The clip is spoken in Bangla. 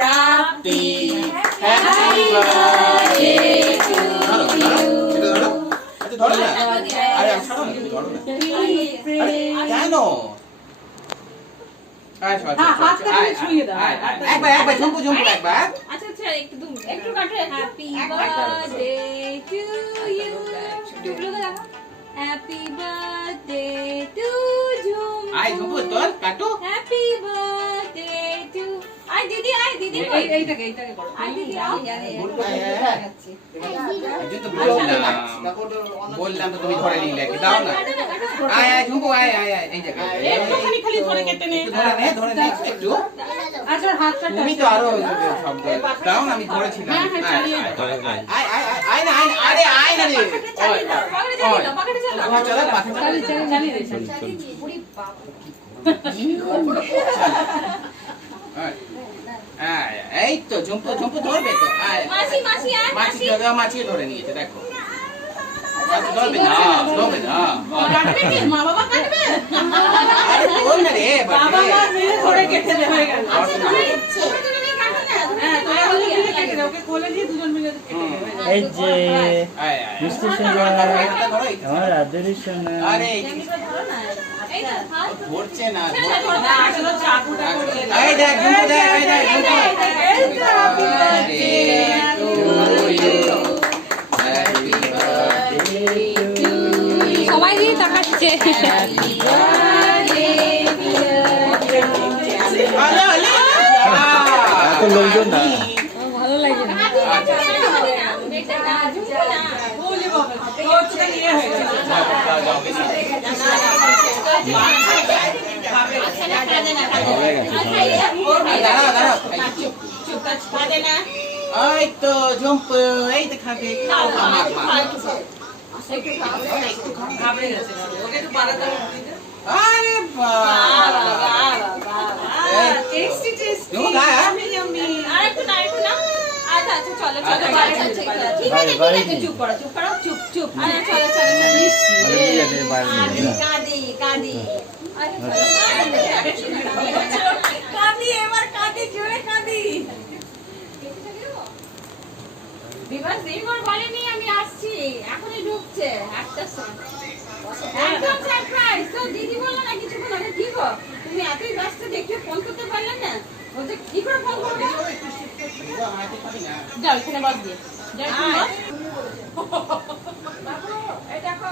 Prapti happy birthday to you ধরো না আরে আমি ছাড়ো না তুমি ধরো না কেন একবার ঝুমকু একবার আচ্ছা আচ্ছা একটু কাটো হ্যাপি বার্থডে টু ইউ টুকলো দেখো হ্যাপি বার্থডে টু ঝুমকু আয় ঝুমকু তোর কাটো হ্যাপি বার্থডে টু আয় দিদি এইটাকে করো আয় দিদি বললাম তো তুমি ধরে নিলে দাও না আয় আয় ঝুমকু আয় আয় আয় এই জায়গায় একটুখানি খালি ধরে কেটে নে ধরে নে একটু আচ্ছা হাতটা তুমি তো আরো শব্দ দাও না আমি ধরেছিলাম আয় আয় আয় না আরে আয় না রে পাকেটে চালাও চলো পাশে চালিয়ে দে পুরি বাবা এই তো ঝুমকু ধরবে তো আয় মাসি আয় মাছি ধরে নিয়েছে দেখো মাছি ধরবে না কাটবে কি মা বাবা কাটবে আরে বল না রে বাবা মা মিলে ধরে কেটে দে হয়ে গেল হ্যাঁ তোরা বলে মিলে কেটে দে ওকে কোলে দিয়ে দুজন মিলে কেটে দে এই যে মিষ্টি সোনা আমার আদরের সোনা আরে এই তো খাও ধরছে না না আসলে চাকুটা করে এই দেখ ঝুমকু দেখ এই দেখ এই তো হ্যাপি বার্থডে হ্যাপি বার্থডে সবাই দিয়ে তাকাচ্ছে এত লোকজন না ভালো লাগে না বলে বাবা তোর তো নিয়ে হয়ে গেছে দাঁড়াও চুপটা ছুপা দে না এই তো ঝুমকু এই তো খাবে ঘাবড়ে গেছে ওকে একটু বাড়াতে দিতে আরে বাবা টেস্টি ঝুমকু খা আমি আরেকটু না আচ্ছা চলো ঠিক আছে চুপ করো চুপ আচ্ছা চলো কাঁদি এবার কাঁদি জোরে কাঁদি বিবাস দিনভর বলেনি আমি আসছি এখনই ঢুকছে একটা একদম সারপ্রাইজ তো দিদি বললো না কিছুক্ষণ আগে কি গো তুমি এতই ব্যস্ত দেখে ফোন করতে পারলে না বলতে কি করে ফোন করবে যাও এখানে বাদ দিয়ে এই দেখো